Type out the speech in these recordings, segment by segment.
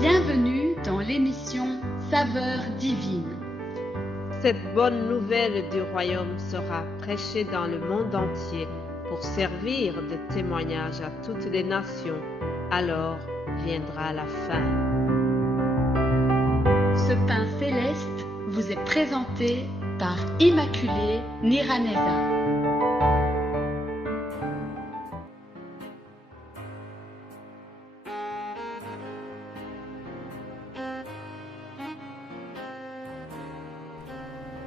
Bienvenue dans l'émission Saveurs divines. Cette bonne nouvelle du royaume sera prêchée dans le monde entier pour servir de témoignage à toutes les nations. Alors viendra la fin. Ce pain céleste vous est présenté par Immaculée Niraneza.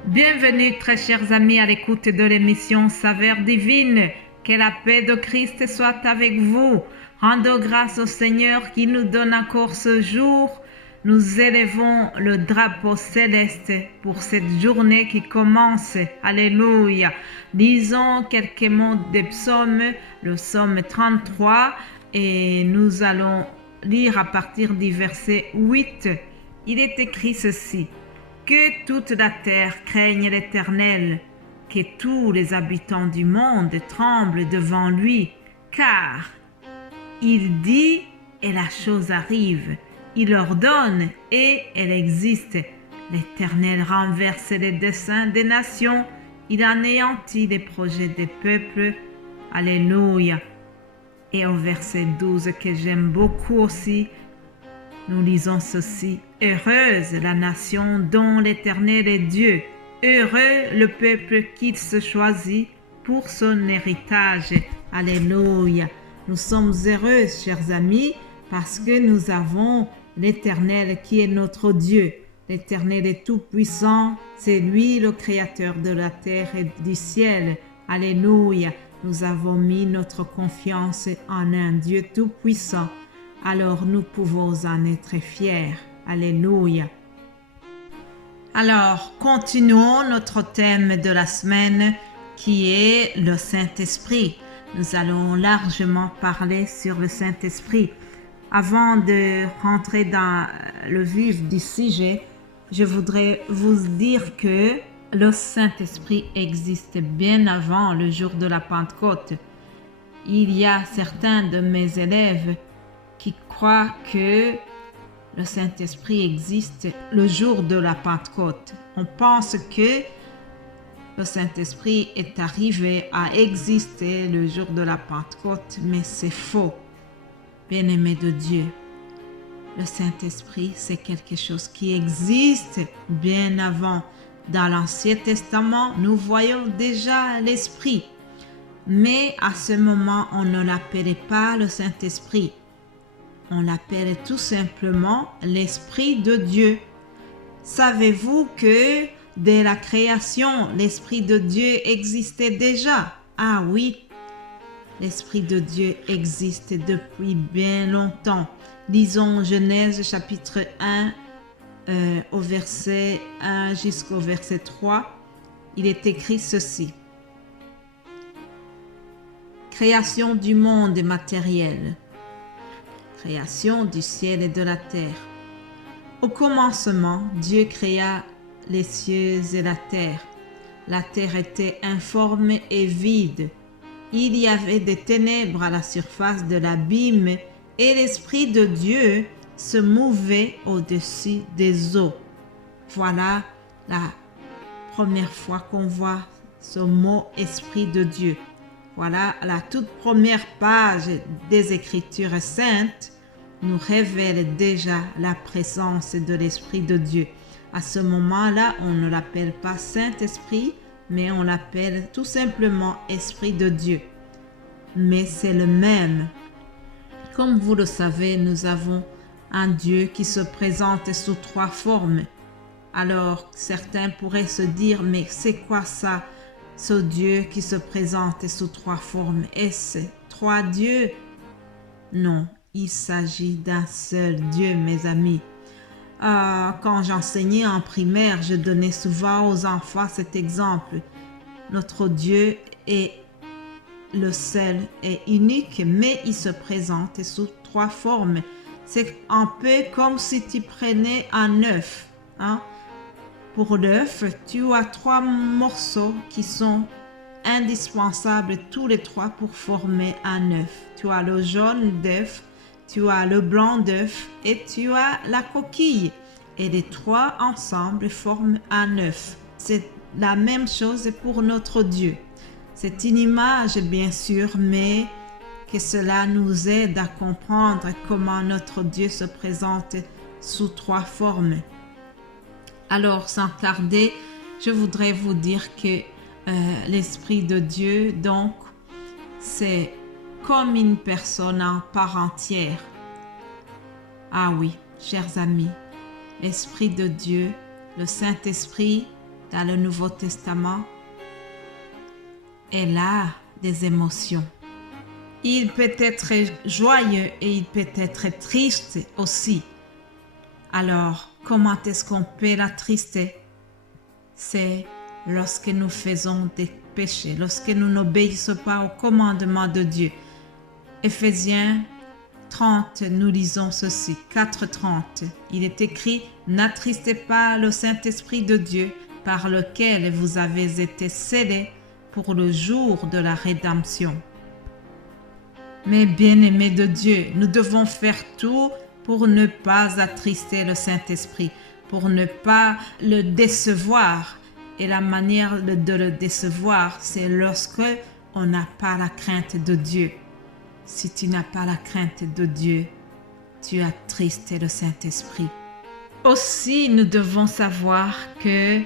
Bienvenue très chers amis à l'écoute de l'émission Saveurs divines. Que la paix de Christ soit avec vous. Rendons grâce au Seigneur qui nous donne encore ce jour. Nous élevons le drapeau céleste pour cette journée qui commence. Alléluia. Lisons quelques mots des psaumes, le psaume 33, et nous allons lire à partir du verset 8. Il est écrit ceci. Que toute la terre craigne l'Éternel, que tous les habitants du monde tremblent devant lui, car il dit et la chose arrive, il ordonne et elle existe. L'Éternel renverse les desseins des nations, il anéantit les projets des peuples. Alléluia. Et au verset 12 que j'aime beaucoup aussi, nous lisons ceci. Heureuse la nation dont l'Éternel est Dieu. Heureux le peuple qu'il se choisit pour son héritage. Alléluia. Nous sommes heureux, chers amis, parce que nous avons l'Éternel qui est notre Dieu. L'Éternel est tout-puissant. C'est lui le créateur de la terre et du ciel. Alléluia. Nous avons mis notre confiance en un Dieu tout-puissant. Alors nous pouvons en être fiers. Alléluia. Alors, continuons notre thème de la semaine qui est le Saint-Esprit. Nous allons largement parler sur le Saint-Esprit. Avant de rentrer dans le vif du sujet, je voudrais vous dire que le Saint-Esprit existe bien avant le jour de la Pentecôte. Il y a certains de mes élèves qui croient que le Saint-Esprit existe le jour de la Pentecôte. On pense que le Saint-Esprit est arrivé à exister le jour de la Pentecôte, mais c'est faux. Bien-aimés de Dieu, le Saint-Esprit, c'est quelque chose qui existe bien avant. Dans l'Ancien Testament, nous voyons déjà l'Esprit, mais à ce moment, on ne l'appelait pas le Saint-Esprit. On l'appelle tout simplement l'Esprit de Dieu. Savez-vous que dès la création, l'Esprit de Dieu existait déjà? Ah oui, l'Esprit de Dieu existe depuis bien longtemps. Lisons Genèse chapitre 1 au verset 1 jusqu'au verset 3. Il est écrit ceci. Création du monde matériel. Création du ciel et de la terre. Au commencement, Dieu créa les cieux et la terre. La terre était informe et vide. Il y avait des ténèbres à la surface de l'abîme et l'Esprit de Dieu se mouvait au-dessus des eaux. Voilà la première fois qu'on voit ce mot Esprit de Dieu. Voilà, la toute première page des Écritures saintes nous révèle déjà la présence de l'Esprit de Dieu. À ce moment-là, on ne l'appelle pas Saint-Esprit, mais on l'appelle tout simplement Esprit de Dieu. Mais c'est le même. Comme vous le savez, nous avons un Dieu qui se présente sous trois formes. Alors, certains pourraient se dire, mais c'est quoi ça? Ce Dieu qui se présente sous trois formes, est-ce trois dieux? Non, il s'agit d'un seul Dieu, mes amis. Quand j'enseignais en primaire, je donnais souvent aux enfants cet exemple. Notre Dieu est le seul et unique, mais il se présente sous trois formes. C'est un peu comme si tu prenais un œuf, hein? Pour l'œuf, tu as trois morceaux qui sont indispensables tous les trois pour former un œuf. Tu as le jaune d'œuf, tu as le blanc d'œuf et tu as la coquille. Et les trois ensemble forment un œuf. C'est la même chose pour notre Dieu. C'est une image, bien sûr, mais que cela nous aide à comprendre comment notre Dieu se présente sous trois formes. Alors, sans tarder, je voudrais vous dire que l'Esprit de Dieu, donc, c'est comme une personne en part entière. Ah oui, chers amis, l'Esprit de Dieu, le Saint-Esprit, dans le Nouveau Testament, est là des émotions. Il peut être joyeux et il peut être triste aussi. Alors, comment est-ce qu'on peut l'attrister? C'est lorsque nous faisons des péchés, lorsque nous n'obéissons pas au commandement de Dieu. Éphésiens 30, nous lisons ceci, 4:30. Il est écrit « N'attristez pas le Saint-Esprit de Dieu, par lequel vous avez été scellés pour le jour de la rédemption. » Mais bien-aimés de Dieu, nous devons faire tout pour ne pas attrister le Saint-Esprit, pour ne pas le décevoir. Et la manière de le décevoir, c'est lorsque on n'a pas la crainte de Dieu. Si tu n'as pas la crainte de Dieu, tu attristes le Saint-Esprit. Aussi, nous devons savoir que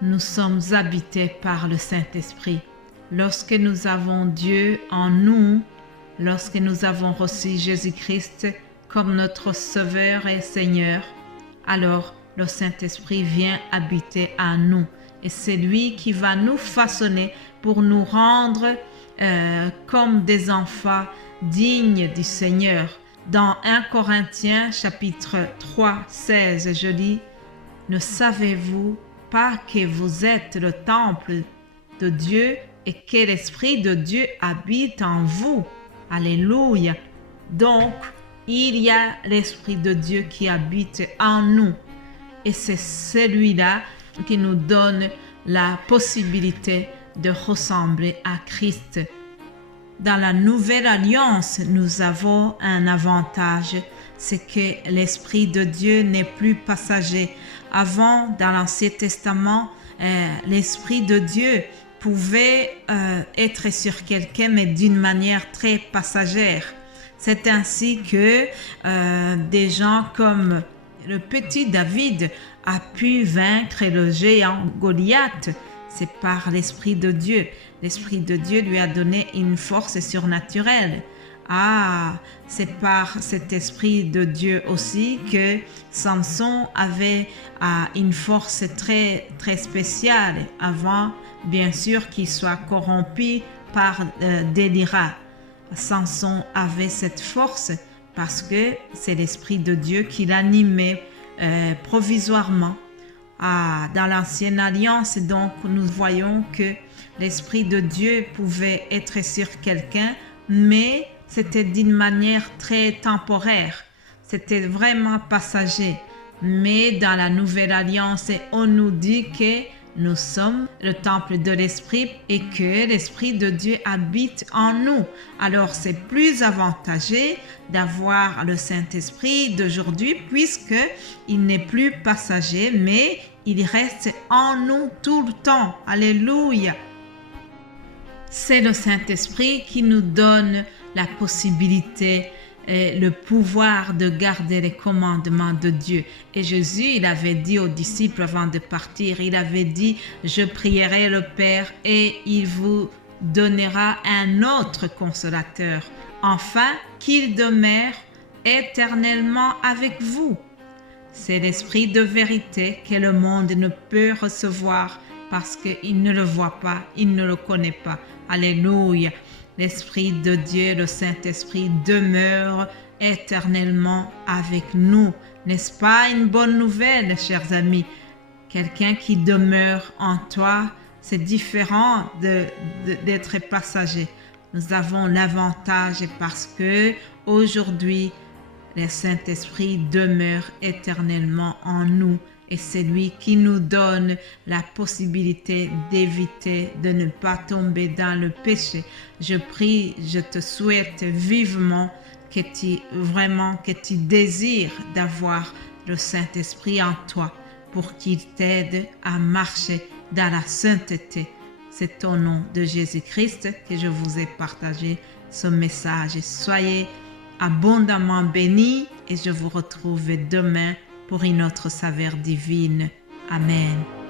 nous sommes habités par le Saint-Esprit. Lorsque nous avons Dieu en nous, lorsque nous avons reçu Jésus-Christ comme notre Sauveur et Seigneur, alors le Saint-Esprit vient habiter en nous. Et c'est lui qui va nous façonner pour nous rendre comme des enfants dignes du Seigneur. Dans 1 Corinthiens chapitre 3, 16, je lis « Ne savez-vous pas que vous êtes le temple de Dieu et que l'Esprit de Dieu habite en vous? » Alléluia. Donc, il y a l'Esprit de Dieu qui habite en nous. Et c'est celui-là qui nous donne la possibilité de ressembler à Christ. Dans la Nouvelle Alliance, nous avons un avantage, c'est que l'Esprit de Dieu n'est plus passager. Avant, dans l'Ancien Testament, l'Esprit de Dieu pouvait être sur quelqu'un, mais d'une manière très passagère. C'est ainsi que des gens comme le petit David a pu vaincre le géant Goliath. C'est par l'Esprit de Dieu. L'Esprit de Dieu lui a donné une force surnaturelle. Ah, c'est par cet Esprit de Dieu aussi que Samson avait une force très, très spéciale avant, bien sûr, qu'il soit corrompu par Délira. Samson avait cette force parce que c'est l'Esprit de Dieu qui l'animait provisoirement. Dans l'Ancienne Alliance, donc, nous voyons que l'Esprit de Dieu pouvait être sur quelqu'un, mais c'était d'une manière très temporaire. C'était vraiment passager. Mais dans la Nouvelle Alliance, on nous dit que nous sommes le temple de l'Esprit et que l'Esprit de Dieu habite en nous. Alors, c'est plus avantageux d'avoir le Saint-Esprit d'aujourd'hui puisque il n'est plus passager, mais il reste en nous tout le temps. Alléluia! C'est le Saint-Esprit qui nous donne la possibilité et le pouvoir de garder les commandements de Dieu. Et Jésus, il avait dit aux disciples avant de partir, il avait dit « Je prierai le Père et il vous donnera un autre consolateur, afin qu'il demeure éternellement avec vous. » C'est l'Esprit de vérité que le monde ne peut recevoir parce qu'il ne le voit pas, il ne le connaît pas. Alléluia! L'Esprit de Dieu, le Saint-Esprit, demeure éternellement avec nous. N'est-ce pas une bonne nouvelle, chers amis? Quelqu'un qui demeure en toi, c'est différent d'être passager. Nous avons l'avantage parce que aujourd'hui, le Saint-Esprit demeure éternellement en nous. Et c'est lui qui nous donne la possibilité d'éviter de ne pas tomber dans le péché. Je prie, je te souhaite vivement que tu désires d'avoir le Saint-Esprit en toi pour qu'il t'aide à marcher dans la sainteté. C'est au nom de Jésus-Christ que je vous ai partagé ce message. Soyez abondamment bénis et je vous retrouve demain pour une autre saveur divine. Amen.